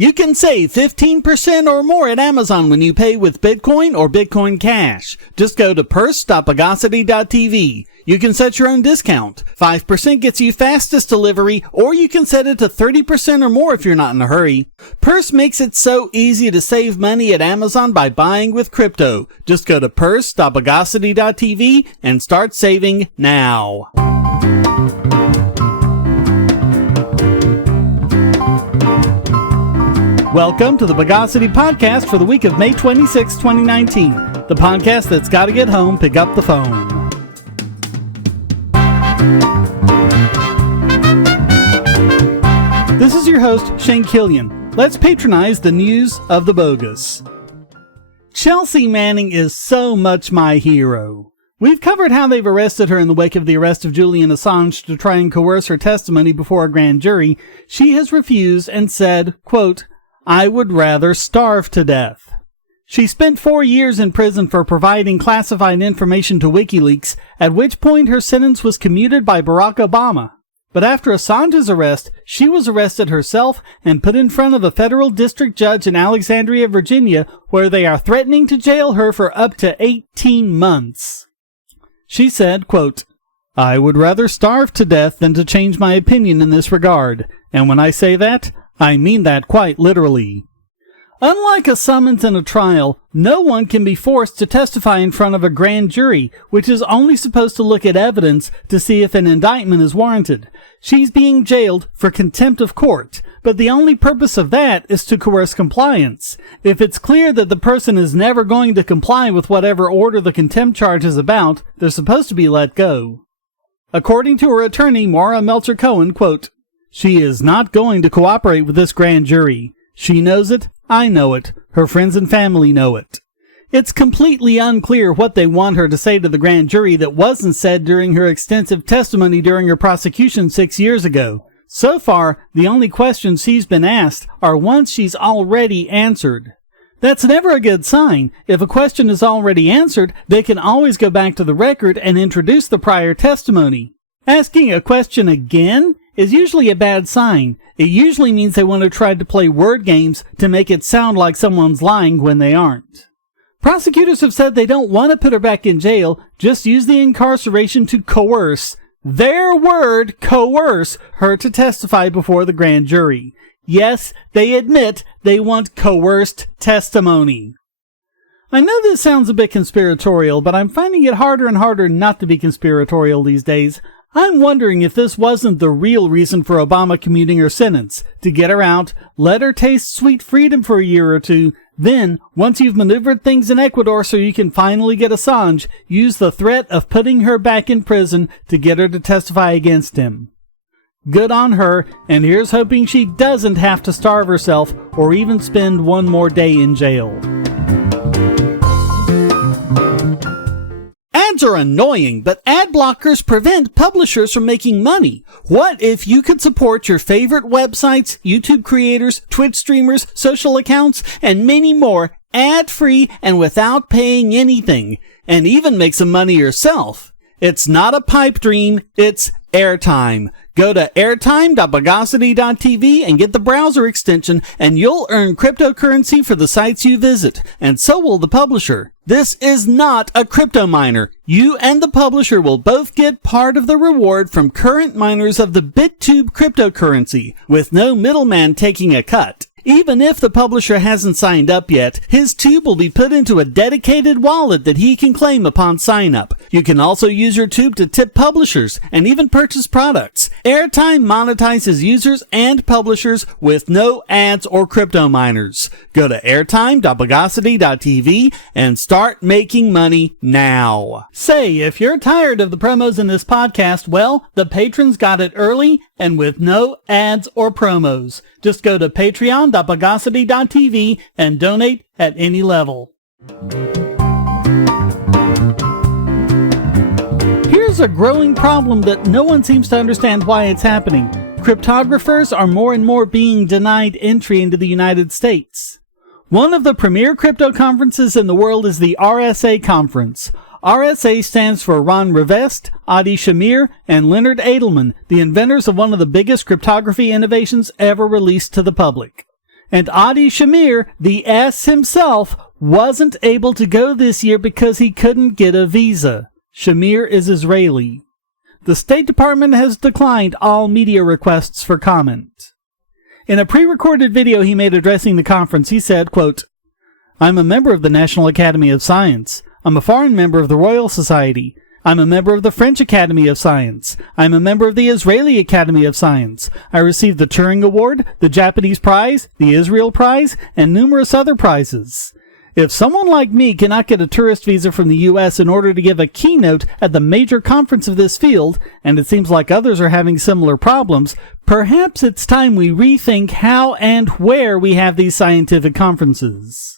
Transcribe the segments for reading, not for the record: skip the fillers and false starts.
You can save 15% or more at Amazon when you pay with Bitcoin or Bitcoin Cash. Just go to purse.bogosity.tv. You can set your own discount. 5% gets you fastest delivery, or you can set it to 30% or more if you're not in a hurry. Purse makes it so easy to save money at Amazon by buying with crypto. Just go to purse.bogosity.tv and start saving now. Welcome to the Bogosity Podcast for the week of May 26, 2019. The podcast that's got to get home, pick up the phone. This is your host, Shane Killian. Let's patronize the news of the bogus. Chelsea Manning is so much my hero. We've covered how they've arrested her in the wake of the arrest of Julian Assange to try and coerce her testimony before a grand jury. She has refused and said, quote, "I would rather starve to death." She spent 4 years in prison for providing classified information to WikiLeaks, at which point her sentence was commuted by Barack Obama. But after Assange's arrest, she was arrested herself and put in front of a federal district judge in Alexandria, Virginia, where they are threatening to jail her for up to 18 months. She said, quote, "I would rather starve to death than to change my opinion in this regard. And when I say that, I mean that quite literally." Unlike a summons in a trial, no one can be forced to testify in front of a grand jury, which is only supposed to look at evidence to see if an indictment is warranted. She's being jailed for contempt of court, but the only purpose of that is to coerce compliance. If it's clear that the person is never going to comply with whatever order the contempt charge is about, they're supposed to be let go. According to her attorney, Maura Melcher-Cohen, quote, "She is not going to cooperate with this grand jury. She knows it, I know it, her friends and family know it." It's completely unclear what they want her to say to the grand jury that wasn't said during her extensive testimony during her prosecution 6 years ago. So far, the only questions she's been asked are ones she's already answered. That's never a good sign. If a question is already answered, they can always go back to the record and introduce the prior testimony. Asking a question again is usually a bad sign. It usually means they want to try to play word games to make it sound like someone's lying when they aren't. Prosecutors have said they don't want to put her back in jail, just use the incarceration to coerce, their word, coerce, her to testify before the grand jury. Yes, they admit they want coerced testimony. I know this sounds a bit conspiratorial, but I'm finding it harder and harder not to be conspiratorial these days. I'm wondering if this wasn't the real reason for Obama commuting her sentence, to get her out, let her taste sweet freedom for a year or two, then, once you've maneuvered things in Ecuador so you can finally get Assange, use the threat of putting her back in prison to get her to testify against him. Good on her, and here's hoping she doesn't have to starve herself or even spend one more day in jail. Ads are annoying, but ad blockers prevent publishers from making money. What if you could support your favorite websites, YouTube creators, Twitch streamers, social accounts, and many more ad-free and without paying anything, and even make some money yourself? It's not a pipe dream, it's airtime. Go to airtime.bogosity.tv and get the browser extension, and you'll earn cryptocurrency for the sites you visit, and so will the publisher. This is not a crypto miner. You and the publisher will both get part of the reward from current miners of the BitTube cryptocurrency, with no middleman taking a cut. Even if the publisher hasn't signed up yet, his tube will be put into a dedicated wallet that he can claim upon sign up. You can also use your tube to tip publishers and even purchase products. Airtime monetizes users and publishers with no ads or crypto miners. Go to airtime.bogosity.tv and start making money now. Say, if you're tired of the promos in this podcast, well, the patrons got it early and with no ads or promos. Just go to patreon.bogosity.tv and donate at any level. Here's a growing problem that no one seems to understand why it's happening. Cryptographers are more and more being denied entry into the United States. One of the premier crypto conferences in the world is the RSA conference. RSA stands for Ron Rivest, Adi Shamir, and Leonard Edelman, the inventors of one of the biggest cryptography innovations ever released to the public. And Adi Shamir, the S himself, wasn't able to go this year because he couldn't get a visa. Shamir is Israeli. The State Department has declined all media requests for comment. In a pre-recorded video he made addressing the conference, he said, quote, "I'm a member of the National Academy of Science. I'm a foreign member of the Royal Society. I'm a member of the French Academy of Science. I'm a member of the Israeli Academy of Science. I received the Turing Award, the Japanese Prize, the Israel Prize, and numerous other prizes. If someone like me cannot get a tourist visa from the U.S. in order to give a keynote at the major conference of this field, and it seems like others are having similar problems, perhaps it's time we rethink how and where we have these scientific conferences."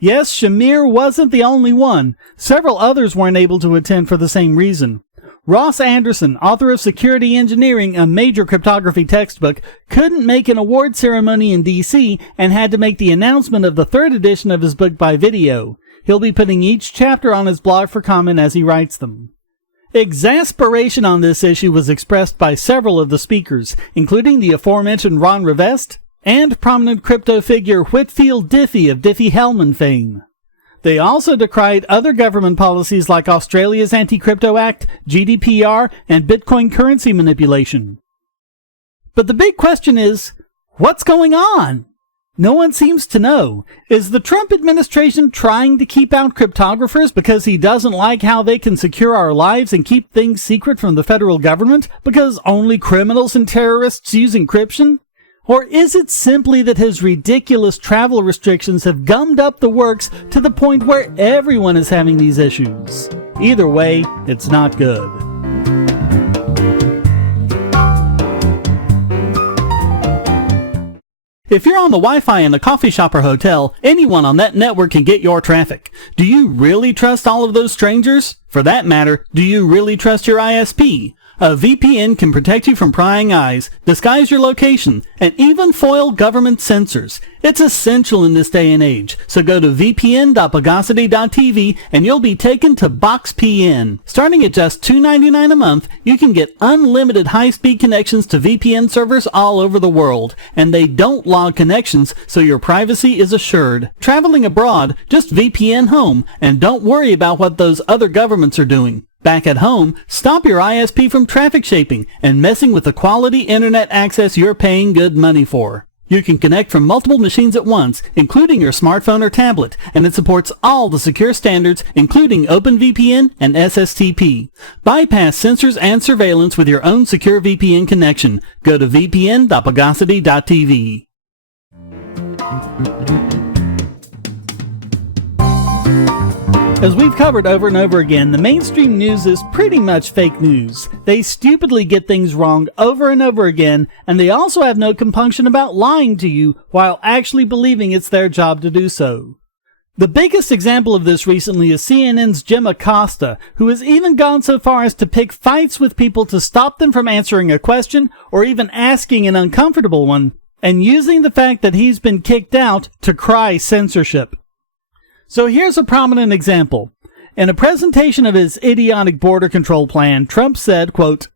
Yes, Shamir wasn't the only one. Several others weren't able to attend for the same reason. Ross Anderson, author of Security Engineering, a major cryptography textbook, couldn't make an award ceremony in D.C. and had to make the announcement of the third edition of his book by video. He'll be putting each chapter on his blog for comment as he writes them. Exasperation on this issue was expressed by several of the speakers, including the aforementioned Ron Rivest, and prominent crypto figure Whitfield Diffie of Diffie-Hellman fame. They also decried other government policies like Australia's Anti-Crypto Act, GDPR, and Bitcoin currency manipulation. But the big question is, what's going on? No one seems to know. Is the Trump administration trying to keep out cryptographers because he doesn't like how they can secure our lives and keep things secret from the federal government because only criminals and terrorists use encryption? Or is it simply that his ridiculous travel restrictions have gummed up the works to the point where everyone is having these issues? Either way, it's not good. If you're on the Wi-Fi in a coffee shop or hotel, anyone on that network can get your traffic. Do you really trust all of those strangers? For that matter, do you really trust your ISP? A VPN can protect you from prying eyes, disguise your location, and even foil government censors. It's essential in this day and age, so go to vpn.bogosity.tv and you'll be taken to BoxPN. Starting at just $2.99 a month, you can get unlimited high-speed connections to VPN servers all over the world, and they don't log connections, so your privacy is assured. Traveling abroad, just VPN home, and don't worry about what those other governments are doing. Back at home, stop your ISP from traffic shaping and messing with the quality internet access you're paying good money for. You can connect from multiple machines at once, including your smartphone or tablet, and it supports all the secure standards, including OpenVPN and SSTP. Bypass censors and surveillance with your own secure VPN connection. Go to vpn.bogosity.tv. As we've covered over and over again, the mainstream news is pretty much fake news. They stupidly get things wrong over and over again, and they also have no compunction about lying to you while actually believing it's their job to do so. The biggest example of this recently is CNN's Jim Acosta, who has even gone so far as to pick fights with people to stop them from answering a question or even asking an uncomfortable one, and using the fact that he's been kicked out to cry censorship. So here's a prominent example. In a presentation of his idiotic border control plan, Trump said, quote,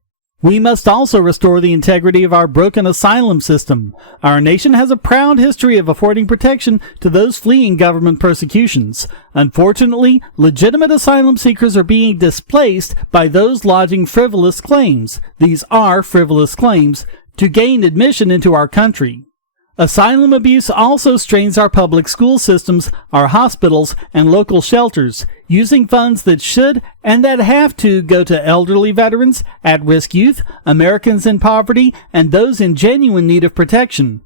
"We must also restore the integrity of our broken asylum system. Our nation has a proud history of affording protection to those fleeing government persecutions. Unfortunately, legitimate asylum seekers are being displaced by those lodging frivolous claims. These are frivolous claims to gain admission into our country. Asylum abuse also strains our public school systems, our hospitals, and local shelters, using funds that should and that have to go to elderly veterans, at-risk youth, Americans in poverty, and those in genuine need of protection.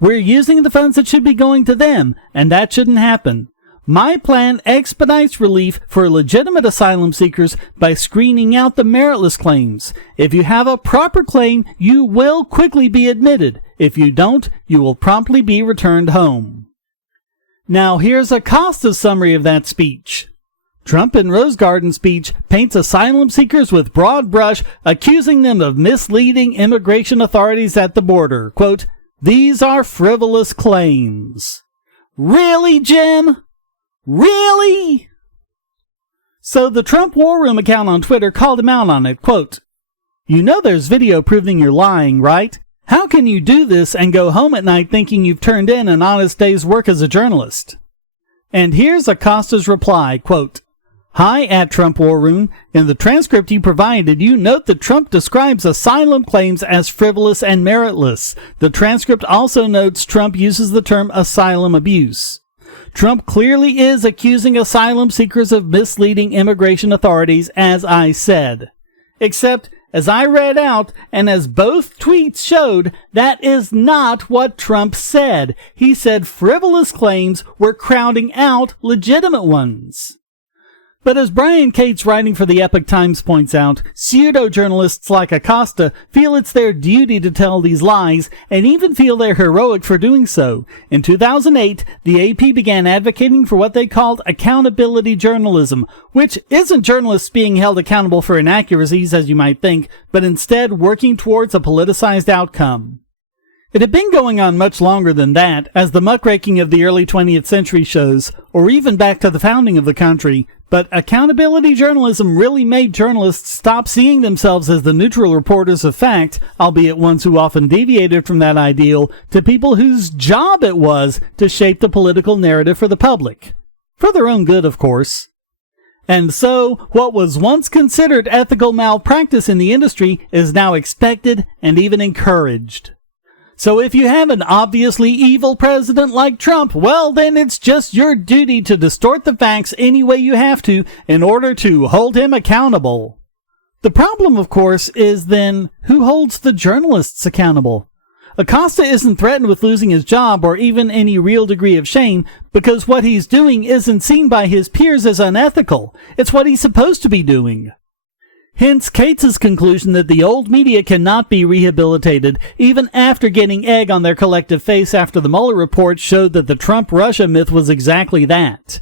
We're using the funds that should be going to them, and that shouldn't happen. My plan expedites relief for legitimate asylum seekers by screening out the meritless claims. If you have a proper claim, you will quickly be admitted. If you don't, you will promptly be returned home." Now here's Acosta's summary of that speech. Trump in Rose Garden speech paints asylum seekers with broad brush, accusing them of misleading immigration authorities at the border. Quote, "These are frivolous claims." Really, Jim? Really? So the Trump War Room account on Twitter called him out on it. Quote, "You know there's video proving you're lying, right? How can you do this and go home at night thinking you've turned in an honest day's work as a journalist? And here's Acosta's reply, quote, "Hi, at Trump War Room. In the transcript you provided, you note that Trump describes asylum claims as frivolous and meritless. The transcript also notes Trump uses the term asylum abuse. Trump clearly is accusing asylum seekers of misleading immigration authorities, as I said. Except, as I read out, and as both tweets showed, that is not what Trump said. He said frivolous claims were crowding out legitimate ones." But as Brian Cates, writing for the Epoch Times, points out, pseudo-journalists like Acosta feel it's their duty to tell these lies, and even feel they're heroic for doing so. In 2008, the AP began advocating for what they called accountability journalism, which isn't journalists being held accountable for inaccuracies, as you might think, but instead working towards a politicized outcome. It had been going on much longer than that, as the muckraking of the early 20th century shows, or even back to the founding of the country, but accountability journalism really made journalists stop seeing themselves as the neutral reporters of fact, albeit ones who often deviated from that ideal, to people whose job it was to shape the political narrative for the public. For their own good, of course. And so, what was once considered ethical malpractice in the industry is now expected and even encouraged. So if you have an obviously evil president like Trump, well, then it's just your duty to distort the facts any way you have to in order to hold him accountable. The problem, of course, is then who holds the journalists accountable? Acosta isn't threatened with losing his job or even any real degree of shame because what he's doing isn't seen by his peers as unethical. It's what he's supposed to be doing. Hence Cates' conclusion that the old media cannot be rehabilitated even after getting egg on their collective face after the Mueller report showed that the Trump-Russia myth was exactly that.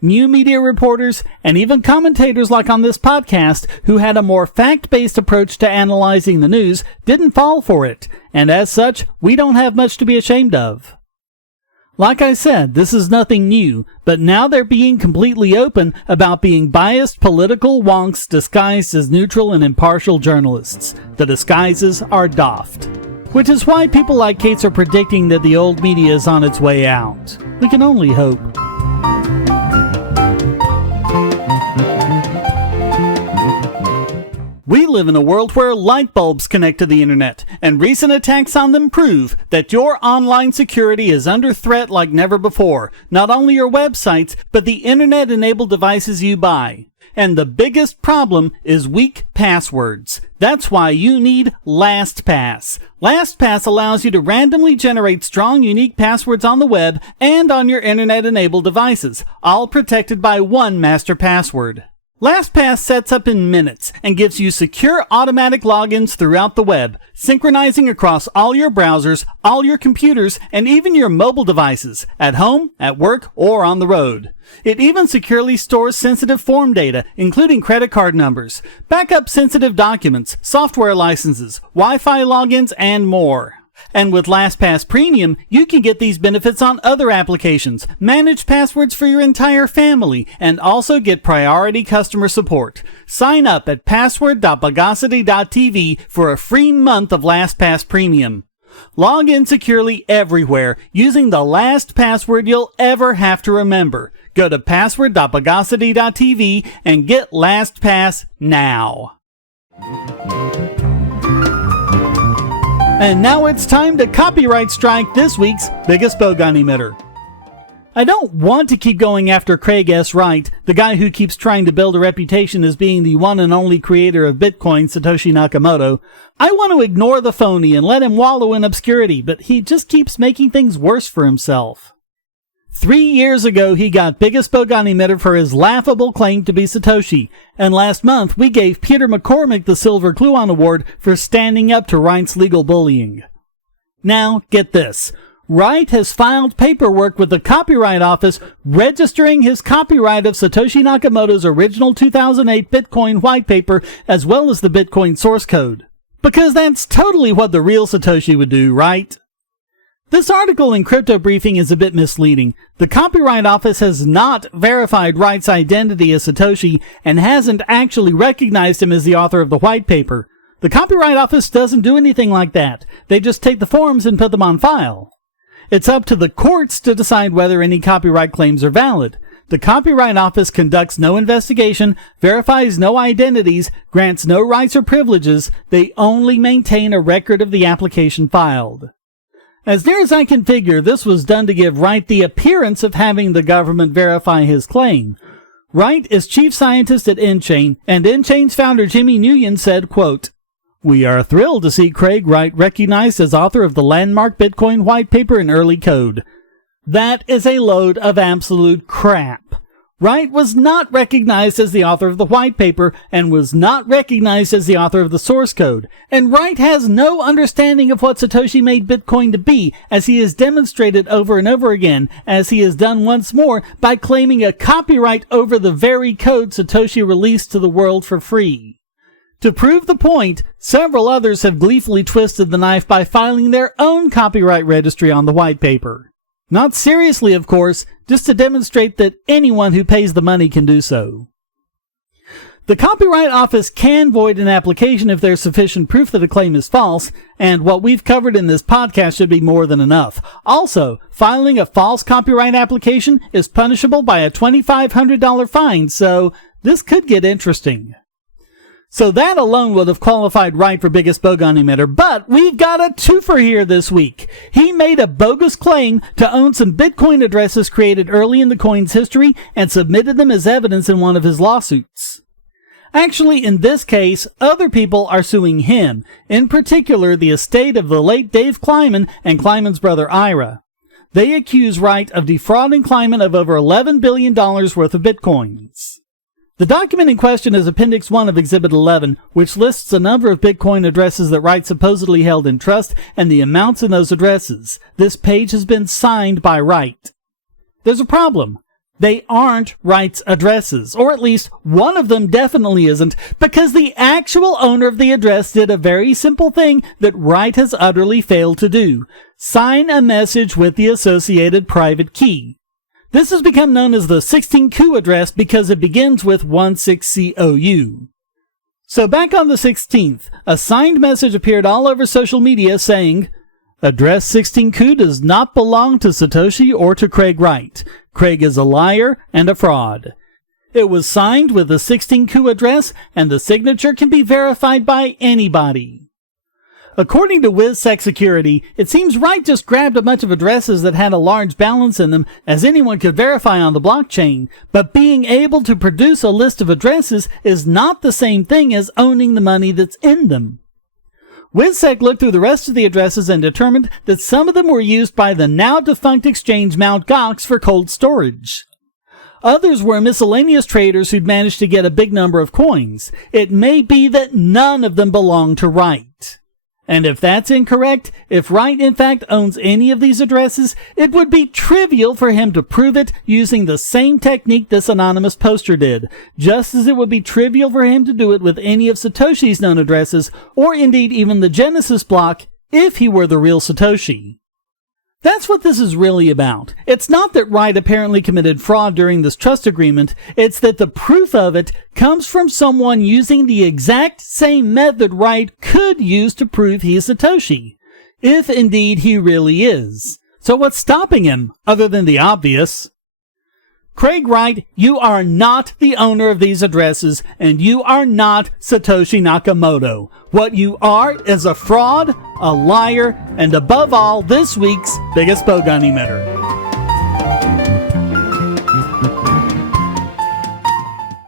New media reporters and even commentators like on this podcast who had a more fact-based approach to analyzing the news didn't fall for it, and as such, we don't have much to be ashamed of. Like I said, this is nothing new, but now they're being completely open about being biased political wonks disguised as neutral and impartial journalists. The disguises are doffed. Which is why people like Cates are predicting that the old media is on its way out. We can only hope. We live in a world where light bulbs connect to the internet, and recent attacks on them prove that your online security is under threat like never before. Not only your websites, but the internet-enabled devices you buy. And the biggest problem is weak passwords. That's why you need LastPass. LastPass allows you to randomly generate strong, unique passwords on the web and on your internet-enabled devices, all protected by one master password. LastPass sets up in minutes and gives you secure automatic logins throughout the web, synchronizing across all your browsers, all your computers, and even your mobile devices, at home, at work, or on the road. It even securely stores sensitive form data, including credit card numbers, backup sensitive documents, software licenses, Wi-Fi logins, and more. And with LastPass Premium, you can get these benefits on other applications, manage passwords for your entire family, and also get priority customer support. Sign up at password.bogosity.tv for a free month of LastPass Premium. Log in securely everywhere using the last password you'll ever have to remember. Go to password.bogosity.tv and get LastPass now. And now it's time to copyright strike this week's biggest Bogon emitter. I don't want to keep going after Craig S. Wright, the guy who keeps trying to build a reputation as being the one and only creator of Bitcoin, Satoshi Nakamoto. I want to ignore the phony and let him wallow in obscurity, but he just keeps making things worse for himself. 3 years ago, he got biggest Bogon emitter for his laughable claim to be Satoshi, and last month we gave Peter McCormick the Silver Kluon Award for standing up to Wright's legal bullying. Now, get this. Wright has filed paperwork with the Copyright Office registering his copyright of Satoshi Nakamoto's original 2008 Bitcoin white paper as well as the Bitcoin source code. Because that's totally what the real Satoshi would do, right? This article in Crypto Briefing is a bit misleading. The Copyright Office has not verified Wright's identity as Satoshi and hasn't actually recognized him as the author of the white paper. The Copyright Office doesn't do anything like that. They just take the forms and put them on file. It's up to the courts to decide whether any copyright claims are valid. The Copyright Office conducts no investigation, verifies no identities, grants no rights or privileges. They only maintain a record of the application filed. As near as I can figure, this was done to give Wright the appearance of having the government verify his claim. Wright is chief scientist at nChain, and nChain's founder Jimmy Nguyen said, quote, "We are thrilled to see Craig Wright recognized as author of the landmark Bitcoin white paper and early code." That is a load of absolute crap. Wright was not recognized as the author of the white paper and was not recognized as the author of the source code. And Wright has no understanding of what Satoshi made Bitcoin to be, as he has demonstrated over and over again, as he has done once more by claiming a copyright over the very code Satoshi released to the world for free. To prove the point, several others have gleefully twisted the knife by filing their own copyright registry on the white paper. Not seriously, of course, just to demonstrate that anyone who pays the money can do so. The Copyright Office can void an application if there's sufficient proof that a claim is false, and what we've covered in this podcast should be more than enough. Also, filing a false copyright application is punishable by a $2,500 fine, so this could get interesting. So that alone would have qualified Wright for biggest Bogon emitter, but we've got a twofer here this week. He made a bogus claim to own some Bitcoin addresses created early in the coin's history and submitted them as evidence in one of his lawsuits. Actually, in this case, other people are suing him, in particular the estate of the late Dave Kleiman and Kleiman's brother Ira. They accuse Wright of defrauding Kleiman of over $11 billion worth of Bitcoins. The document in question is Appendix 1 of Exhibit 11, which lists a number of Bitcoin addresses that Wright supposedly held in trust and the amounts in those addresses. This page has been signed by Wright. There's a problem. They aren't Wright's addresses, or at least one of them definitely isn't, because the actual owner of the address did a very simple thing that Wright has utterly failed to do: sign a message with the associated private key. This has become known as the 16-coup address because it begins with 16COU. So back on the 16th, a signed message appeared all over social media saying, "Address 16coup does not belong to Satoshi or to Craig Wright. Craig is a liar and a fraud." It was signed with the 16coup address, and the signature can be verified by anybody. According to WizSec Security, it seems Wright just grabbed a bunch of addresses that had a large balance in them, as anyone could verify on the blockchain, but being able to produce a list of addresses is not the same thing as owning the money that's in them. WizSec looked through the rest of the addresses and determined that some of them were used by the now-defunct exchange Mt. Gox for cold storage. Others were miscellaneous traders who'd managed to get a big number of coins. It may be that none of them belong to Wright. And if that's incorrect, if Wright in fact owns any of these addresses, it would be trivial for him to prove it using the same technique this anonymous poster did, just as it would be trivial for him to do it with any of Satoshi's known addresses, or indeed even the Genesis block, if he were the real Satoshi. That's what this is really about. It's not that Wright apparently committed fraud during this trust agreement, it's that the proof of it comes from someone using the exact same method Wright could use to prove he's Satoshi, if indeed he really is. So what's stopping him, other than the obvious? Craig Wright, you are not the owner of these addresses, and you are not Satoshi Nakamoto. What you are is a fraud, a liar, and above all, this week's biggest Bogon emitter.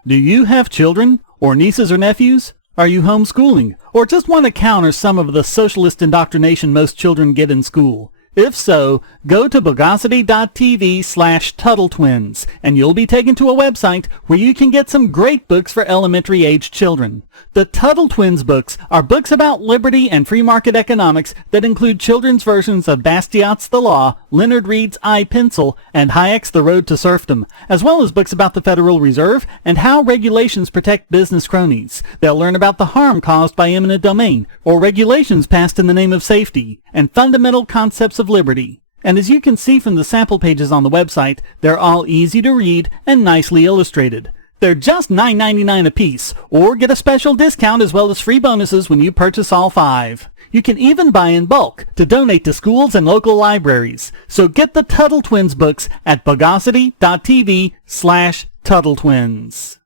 Do you have children, or nieces or nephews? Are you homeschooling, or just want to counter some of the socialist indoctrination most children get in school? If so, go to bogosity.tv/TuttleTwins, and you'll be taken to a website where you can get some great books for elementary-aged children. The Tuttle Twins books are books about liberty and free market economics that include children's versions of Bastiat's The Law, Leonard Read's I, Pencil, and Hayek's The Road to Serfdom, as well as books about the Federal Reserve and how regulations protect business cronies. They'll learn about the harm caused by eminent domain, or regulations passed in the name of safety, and fundamental concepts of liberty. And as you can see from the sample pages on the website, they're all easy to read and nicely illustrated. They're just $9.99 a piece, or get a special discount as well as free bonuses when you purchase all 5. You can even buy in bulk to donate to schools and local libraries. So get the Tuttle Twins books at bogosity.tv/TuttleTwins.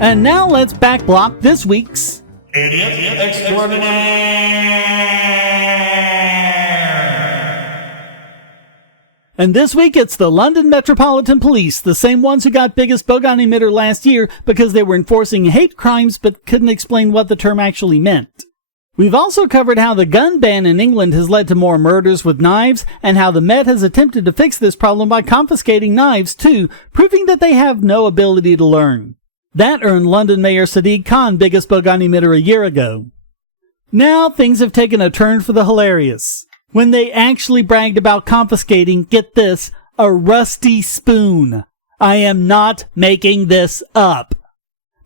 And now let's backblock this week's Idiot Extraordinaire. And this week it's the London Metropolitan Police, the same ones who got biggest Bogon emitter last year because they were enforcing hate crimes but couldn't explain what the term actually meant. We've also covered how the gun ban in England has led to more murders with knives, and how the Met has attempted to fix this problem by confiscating knives too, proving that they have no ability to learn. That earned London Mayor Sadiq Khan biggest Bogon emitter a year ago. Now things have taken a turn for the hilarious, when they actually bragged about confiscating, get this, a rusty spoon. I am not making this up.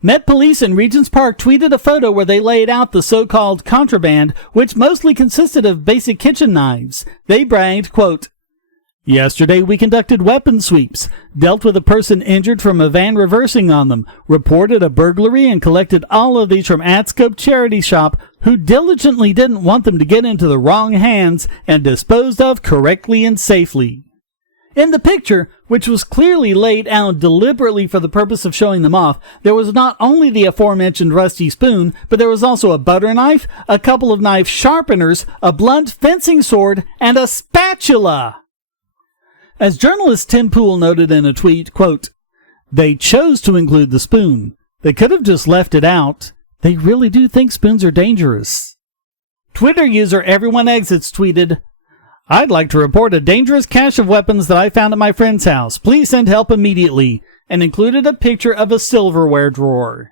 Met Police in Regent's Park tweeted a photo where they laid out the so-called contraband, which mostly consisted of basic kitchen knives. They bragged, quote, "Yesterday we conducted weapon sweeps, dealt with a person injured from a van reversing on them, reported a burglary and collected all of these from Adscope Charity Shop, who diligently didn't want them to get into the wrong hands, and disposed of correctly and safely." In the picture, which was clearly laid out deliberately for the purpose of showing them off, there was not only the aforementioned rusty spoon, but there was also a butter knife, a couple of knife sharpeners, a blunt fencing sword, and a spatula. As journalist Tim Poole noted in a tweet, quote, "They chose to include the spoon. They could have just left it out. They really do think spoons are dangerous." Twitter user Everyone Exits tweeted, "I'd like to report a dangerous cache of weapons that I found at my friend's house. Please send help immediately," and included a picture of a silverware drawer.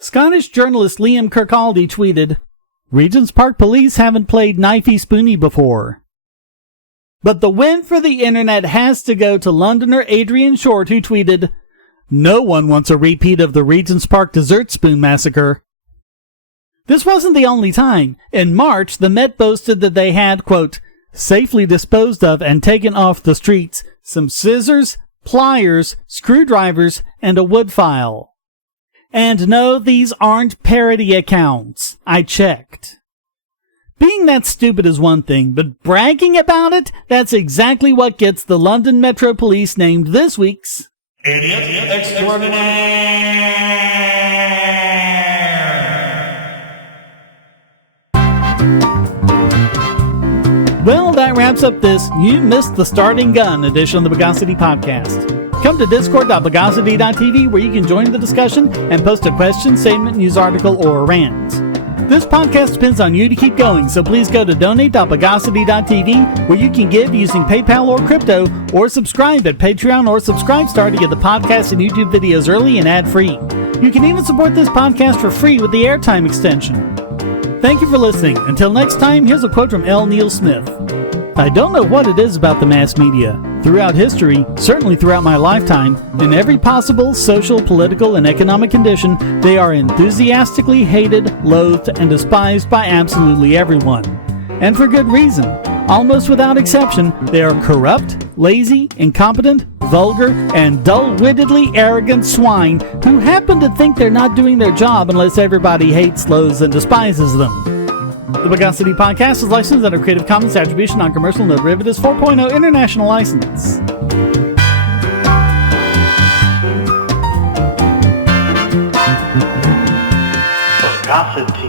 Scottish journalist Liam Kirkcaldy tweeted, "Regent's Park Police haven't played knifey spoony before." But the win for the internet has to go to Londoner Adrian Short, who tweeted, "No one wants a repeat of the Regent's Park dessert spoon massacre." This wasn't the only time. In March, the Met boasted that they had, quote, "safely disposed of and taken off the streets some scissors, pliers, screwdrivers, and a wood file." And no, these aren't parody accounts. I checked. Being that stupid is one thing, but bragging about it, that's exactly what gets the London Metro Police named this week's Idiot Extraordinaire. Well, that wraps up this You Missed the Starting Gun edition of the Bogosity Podcast. Come to discord.bogosity.tv where you can join the discussion and post a question, statement, news article, or a rant. This podcast depends on you to keep going, so please go to donate.bogosity.tv where you can give using PayPal or crypto, or subscribe at Patreon or Subscribestar to get the podcast and YouTube videos early and ad-free. You can even support this podcast for free with the airtime extension. Thank you for listening. Until next time, here's a quote from L. Neil Smith. "I don't know what it is about the mass media. Throughout history, certainly throughout my lifetime, in every possible social, political, and economic condition, they are enthusiastically hated, loathed, and despised by absolutely everyone. And for good reason. Almost without exception, they are corrupt, lazy, incompetent, vulgar, and dull-wittedly arrogant swine who happen to think they're not doing their job unless everybody hates, loathes, and despises them." The Bogosity Podcast is licensed under Creative Commons Attribution Non-Commercial No Derivatives 4.0 International License. Bogosity.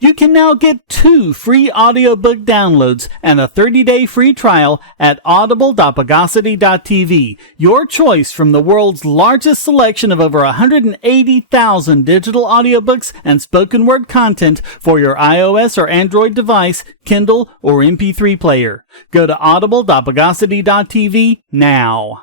You can now get 2 free audiobook downloads and a 30-day free trial at audible.bogosity.tv. Your choice from the world's largest selection of over 180,000 digital audiobooks and spoken word content for your iOS or Android device, Kindle, or MP3 player. Go to audible.bogosity.tv now.